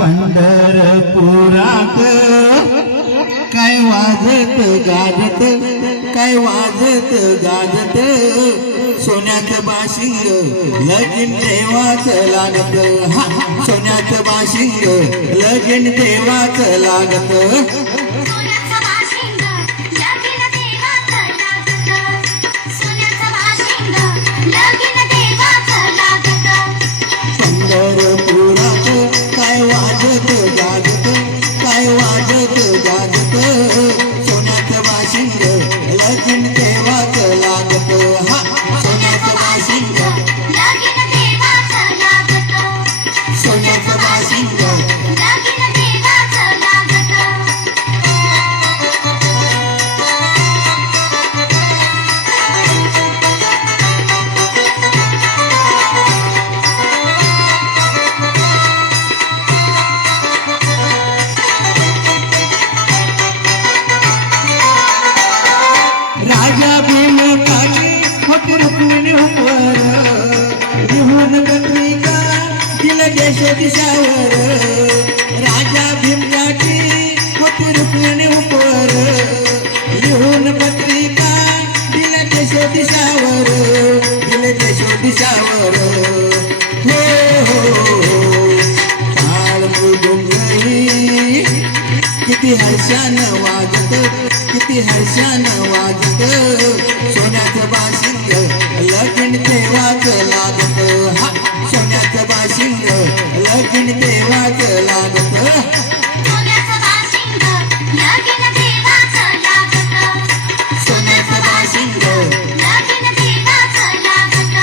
पंढरपुरात काय वाजत गाजत, काय वाजत गाजत, सोन्याचं बाशिंग लगीन देवाचं लागत. हा सोन्याचं बाशिंग लगीन देवाचं लागत. पंढरपुरात काय वाजत गाजत, काय वाजत गाजत, सोन्याचं बाशिंग लगीन देवाचं लागत. हा सोन्याचं बाशिंग लगीन देवाचं लागत. सोन्याचं बाशिंग लगीन देवाचं लागत. राजा भीमकाची होती रुक्मिणी उपवर, लिहून पत्रिका दिलं देश दिशावर. राजा भीमकाची होती रुक्मिणी उपवर, लिहून पत्रिका दिलं देश दिशावर, दिलं देश दिशावर. हो हो टाळ मृदुंगही किती हर्षानं वाजत, किती हर्षानं वाजत, सोन्याचं बाशिंग लगीन देवाचं लागत. हा सोन्याचं बाशिंग लगीन देवाचं लागत. सोन्याचं बाशिंग लगीन देवाचं लागत. सोन्याचं बाशिंग लगीन देवाचं लागत.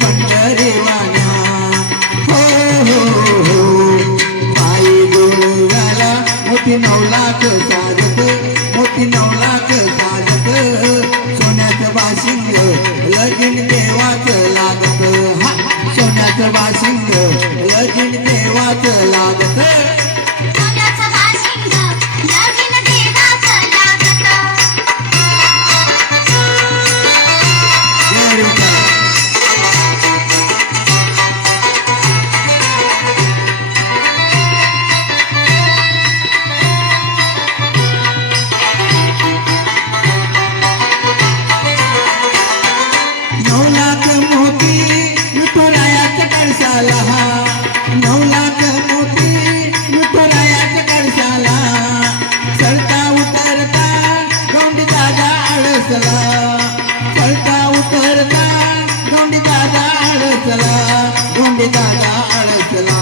पंढरीवाना हो हो हो पायी गोळ्याला मोठी 9 लाख साजत, मोठी 9 लाख साजत, सोन्याचं बाशिंग लगीन देवाचं लागत. हा सोन्याचं बाशिंग लगीन देवाचं लागत. सोन्याचं बाशिंग लगीन देवाचं लागत. चलता उतरता गोंडी दादा अडचला, गोंडी दादा अडचला.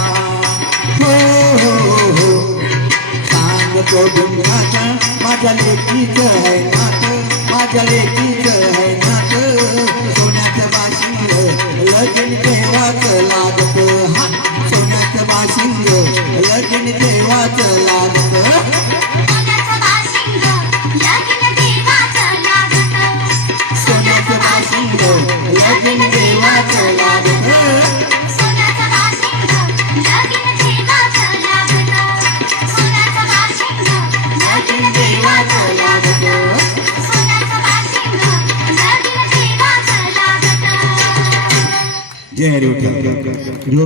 हो हो हो सांगतो बिंदाचा माझ्या लेकीचं आहे नात, माझ्या लेकीचं आहे नात, सोन्याचं बाशिंग लगीन देवाचं लागत. हा सोन्याचं बाशिंग लगीन देवाचं लागत. सोन्याचं बाशिंग लगीन देवाचं लागत. सोन्याचं बाशिंग लगीन देवाचं लागत. सोन्याचं बाशिंग लगीन देवाचं लागत. सोन्याचं बाशिंग लगीन देवाचं लागत. सोन्याचं बाशिंग लगीन देवाचं लागत. जय हरी विठ्ठल.